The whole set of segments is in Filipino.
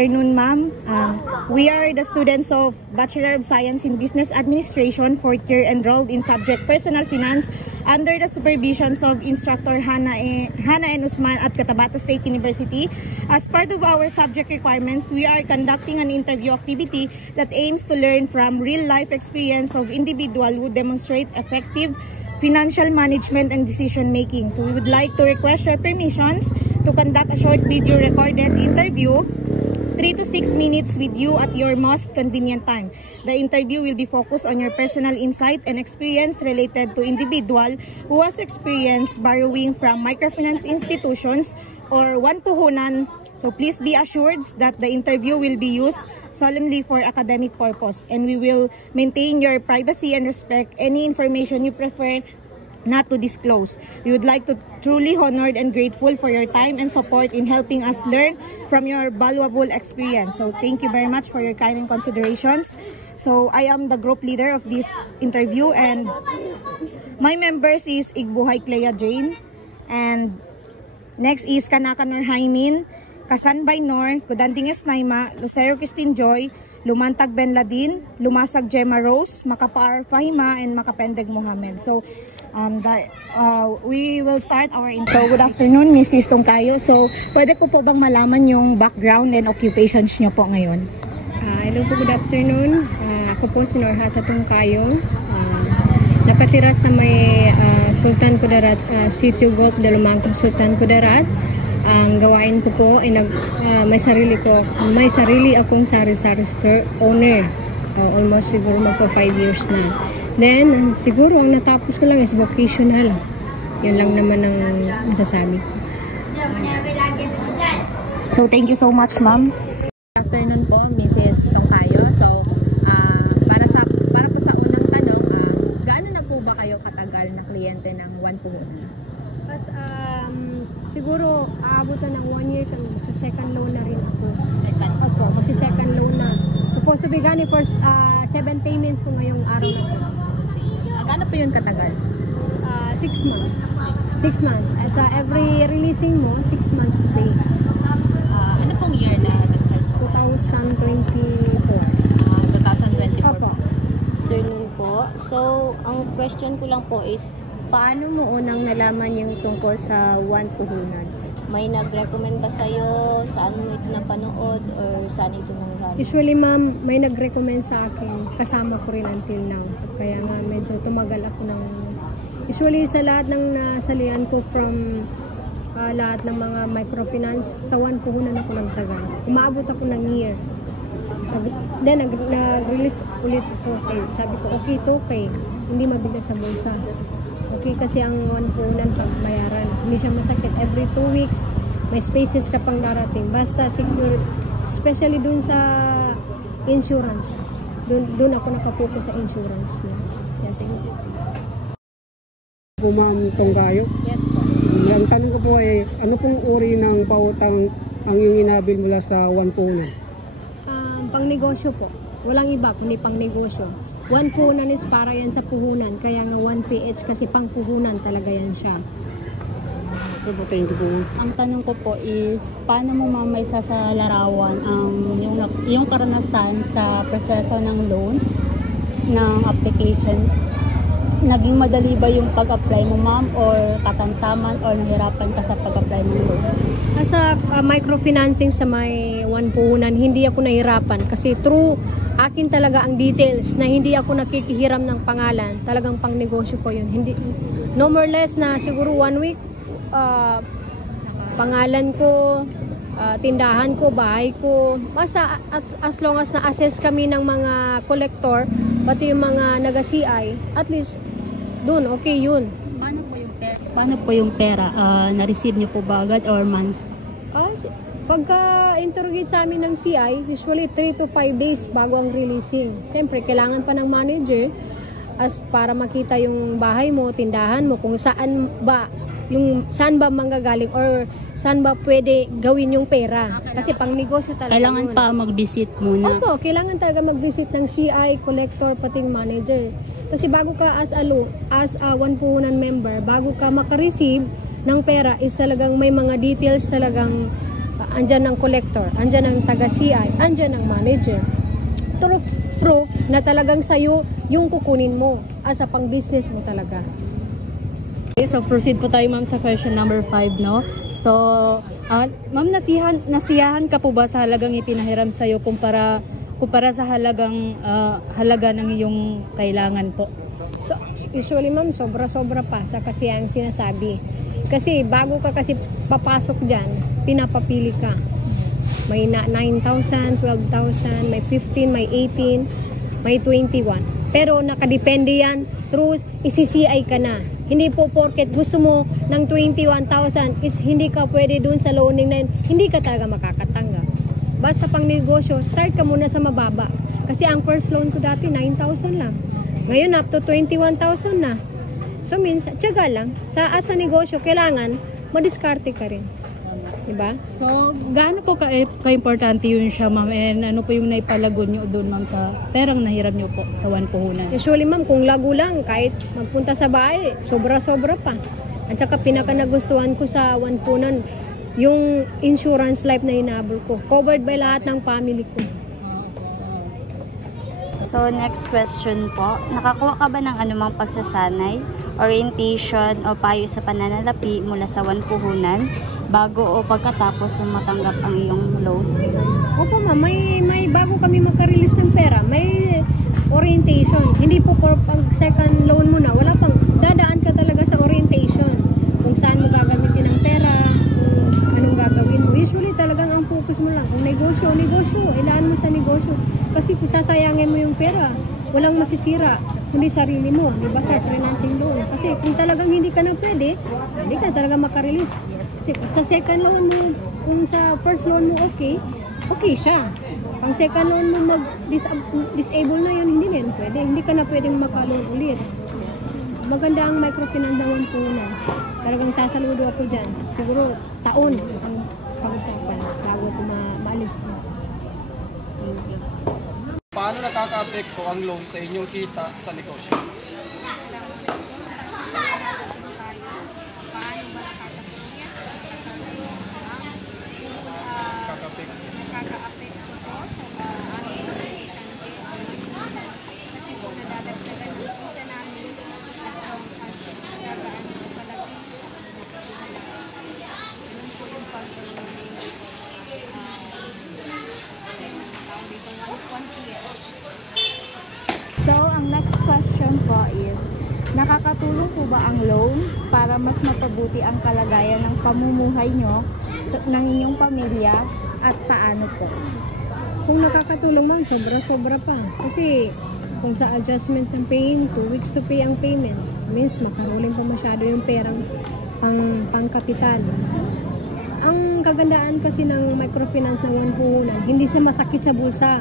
afternoon, ma'am. We are the students of Bachelor of Science in Business Administration, 4th year, enrolled in subject Personal Finance under the supervisions of Instructor Hannah N. Usman at Cotabato State University. As part of our subject requirements, we are conducting an interview activity that aims to learn from real-life experience of individual who demonstrate effective financial management and decision-making. So we would like to request your permissions to conduct a short video recorded interview, 3 to 6 minutes with you at your most convenient time. The interview will be focused on your personal insight and experience related to individual who has experienced borrowing from microfinance institutions or one puhunan. So please be assured that the interview will be used solemnly for academic purpose, and we will maintain your privacy and respect any information you prefer not to disclose. We would like to truly honored and grateful for your time and support in helping us learn from your valuable experience. So thank you very much for your kind and considerations. So I am the group leader of this interview, and my members is Igbuhay Clea Jane, and next is Kanaka Nor Haimin, Kasanbay Nor, Kudandinges Naima, Lucero Christine Joy, Lumantag Ben Ladin, Lumasag Gemma Rose, Makapar Fahima, and Makapendeg Mohammed. So we will start our interview. So good afternoon, Mrs. Tungkayo. So pwede ko po bang malaman yung background and occupations niyo po ngayon? Hello po, good afternoon. Ako po si Norhata Tungkayo. Nakatira sa may Sultan Kudarat, Sitio Golf de Lumangkab, Sultan Kudarat. Ang gawain ko po ay may sarili akong sari-sari store owner. Almost siguro magpo 5 years na. Then siguro ang natapos ko lang is vocational. Yun lang naman ang masasabi. So thank you so much, ma'am. Good afternoon po, Mrs. Tongkayo. So para po sa unang tanong, gaano na po ba kayo katagal na kliyente ng One Puhunan? Siguro aabutan ng 1 year kami. Magsa-second loan na rin ako. Opo, magsa-second loan na. Supposed to be gani for 7 payments ko ngayong araw na po. Gaano po yun katagal? 6 months. 6 months. As every releasing mo, 6 months to pay. Ano pong year na nag-start po? 2024. 2024 Opo. Afternoon po. So, ang question ko lang po is, paano mo unang nalaman yung tungkol sa One Puhunan? May nag-recommend ba sa'yo? Saan mo ito napanood? Or saan ito nangyari? Usually, ma'am, may nag-recommend sa akin. Kasama ko rin until now. So, kaya nga, medyo tumagal ako ng... Usually, sa lahat ng nasalihan ko from lahat ng mga microfinance, sa One Puhunan ako nagtagal. Umaabot ako ng year. Then, nag-release ulit ako. Okay. Sabi ko, okay, ito okay. Hindi mabigat sa bulsa. Okay, kasi ang One Puhunan pagbayaran, hindi siya masakit. Every 2 weeks, may spaces ka pang darating. Basta secure, especially dun sa insurance. Dun ako nakapokus sa insurance. Yes, sige. Po, Ma'am Tongkayo? Yes po. Ang tanong ko po ay, ano pong uri ng pautang ang iyong inabil mula sa One Puhunan? Pang negosyo po. Walang iba, kundi pang negosyo. One Puhunan is para yan sa puhunan. Kaya nga 1PH kasi pang puhunan talaga yan siya. Thank you po. Ang tanong ko po is, paano mo mamay sasalarawan ang yung karanasan sa proseso ng loan, ng application? Naging madali ba yung pag-apply mo, ma'am, or katantaman, or nahirapan ka sa pag-apply ng loan? Sa microfinancing sa may One Puhunan, hindi ako nahirapan kasi through akin talaga ang details na hindi ako nakikihiram ng pangalan. Talagang pang negosyo ko yun. Hindi, no more less na siguro 1 week, pangalan ko, tindahan ko, bahay ko. Basta as long as na-assess kami ng mga collector, pati yung mga naga-CI, at least dun, okay yun. Paano po yung pera? Na-receive niyo po ba agad or months? Pagka-interrogate sa amin ng CI, usually 3 to 5 days bago ang releasing. Siyempre, kailangan pa ng manager para makita yung bahay mo, tindahan mo, kung saan ba manggagaling or saan ba pwede gawin yung pera. Kasi pang negosyo talaga Kailangan yun. pa mag-visit muna. Opo, kailangan talaga mag-visit ng CI, collector, pati yung manager. Kasi bago ka as a One Puhunan member, bago ka makareceive ng pera is talagang may mga details talagang andyan ang collector, andyan ang taga-CI, andyan ang manager. Proof na talagang sa'yo yung kukunin mo as a pang-business mo talaga. Okay, so proceed po tayo ma'am sa question number 5, no? So, ma'am, nasiyahan ka po ba sa halagang ipinahiram sa'yo kumpara sa halaga ng iyong kailangan po? So, usually ma'am, sobra-sobra pa sa kasi ang sinasabi. Kasi bago ka kasi papasok dyan, pinapapili ka. May 9,000, 12,000, may 15, may 18, may 21. Pero nakadepende yan through ICCI ka na. Hindi po porket gusto mo ng 21,000 is hindi ka pwede dun sa loaning na yun, hindi ka talaga makakatanggap. Basta pang negosyo, start ka muna sa mababa. Kasi ang first loan ko dati 9,000 lang. Ngayon up to 21,000 na. So means, tiyaga lang. Sa negosyo, kailangan madiskarte ka rin. Diba? So, gaano po ka-importante yun siya, ma'am? And ano po yung naipalago nyo doon, ma'am, sa perang nahiram nyo po sa 1 puhunan? Usually, ma'am, kung lago lang, kahit magpunta sa bahay, sobra-sobra pa. At saka pinaka nagustuhan ko sa 1 puhunan, yung insurance life na hinabol ko. Covered by lahat ng family ko. So, next question po. Nakakuha ka ba ng anumang pagsasanay, orientation o payo sa pananalapi mula sa 1 puhunan bago o pagkatapos matanggap ang iyong loan? Opo ma'am, may bago kami magka-release ng pera, may orientation. Hindi po pag second loan mo na, wala pang, dadaan ka talaga sa orientation. Kung saan mo gagamitin ang pera, kung anong gagawin mo. Usually talagang ang focus mo lang, kung negosyo, ilaan mo sa negosyo. Kasi kung sasayangin mo yung pera, walang masisira, kundi sarili mo, di ba, sa financing loan. Kasi kung talagang hindi ka na pwede, hindi ka talaga makarelease. Kasi sa second loan mo, kung sa first loan mo okay siya. Pang second loan mo mag-disable na yun, hindi na yun pwede. Hindi ka na pwedeng makaloan ulit. Maganda ang microfinance na 1 puhunan. Talagang sasaludo ako dyan. Siguro taon ang pag-usapan bago ako maalis doon. Paano nakaka-apekto ang loan sa inyong kita sa negosyo? Nakaka-apekto po sa aming relationship. Kasi po nadadagdagan ang kita namin as long as nagagaan po kalaki. Ganun po yung So, ang next question po is, nakakatulong po ba ang loan para mas mapabuti ang kalagayan ng pamumuhay nyo ng inyong pamilya at paano po? Kung nakakatulong man, sobra-sobra pa. Kasi kung sa adjustment ng payment, 2 weeks to pay ang payment. So, means makaroling pa masyado yung perang pang-kapital. Ang kagandaan kasi ng microfinance na 1 puhunan, hindi siya masakit sa bulsa.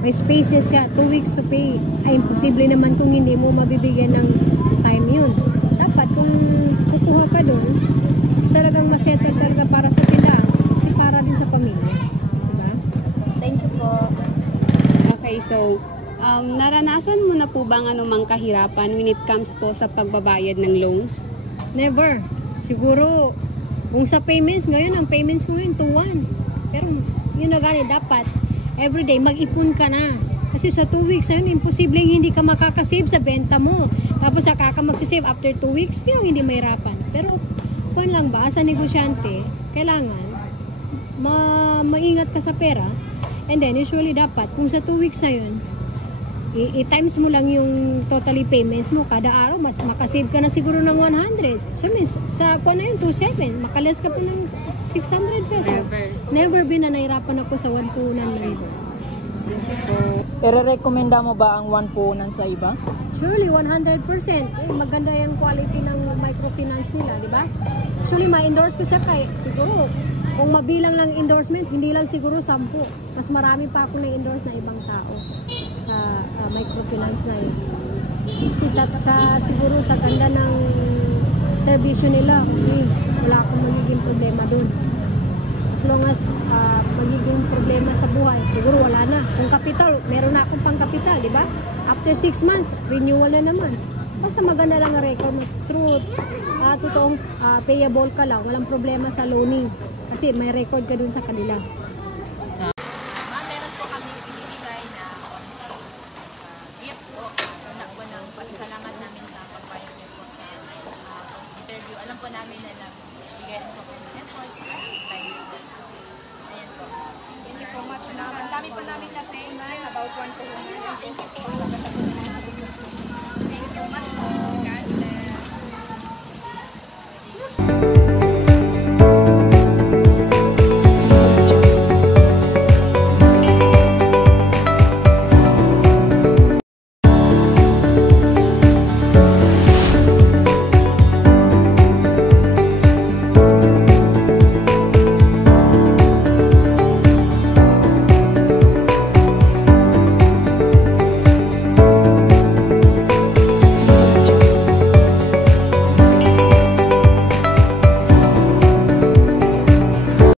May spaces siya, 2 weeks to pay. Ay, imposible naman kung hindi mo mabibigyan ng time yun. Dapat kung kukuha ka doon, is talagang masettle talaga para sa tindahan, kasi para din sa pamilya. Diba? Thank you po. Okay, so, naranasan mo na po bang anumang kahirapan when it comes po sa pagbabayad ng loans? Never. Siguro, kung sa payments, ngayon, ang payments ko ngayon, 2-1. Pero, yun na gani, dapat, everyday, mag-ipon ka na. Kasi sa 2 weeks, imposible hindi ka makakasave sa benta mo. Tapos, saka ka magsisave after 2 weeks, yun hindi mahirapan. Pero, kung lang ba, sa negosyante, kailangan, maingat ka sa pera. And then, usually dapat, kung sa 2 weeks na yun, i-times mo lang yung totally payments mo. Kada araw, mas makasave ka na siguro ng 100. So, means, sa kuha na yun, 2.7. Makalas ka po ng 600 pesos. Never been na nahirapan ako sa 1 puhunan lang. So, i-recommenda mo ba ang 1 puhunan sa iba? Surely, 100%. Maganda yung quality ng microfinance nila, di ba? Actually, ma-endorse ko siya kay, siguro, kung mabilang lang endorsement, hindi lang siguro 10. Mas marami pa ako na-endorse na ibang tao sa microfinance na yun. Kasi siguro sa ganda ng servisyo nila, wala akong magiging problema dun. As long as magiging problema sa buhay, siguro wala na. Kung kapital, meron na akong pang-kapital, di ba? After 6 months, renewal na naman. Basta maganda lang ang record mo. Truth, totoong payable ka lang, walang problema sa loaning. Kasi may record ka dun sa kanila. Ma'am, meron po kami ibibigay na gift po. Unang pasasalamat namin sa pagbayad niyo po sa interview. Alam po namin na nagbigay rin po ng effort. Time po. Ayan po. Thank you so much. Ang dami pa namin na-train about 1 to 1. Thank you po. Thank you so much.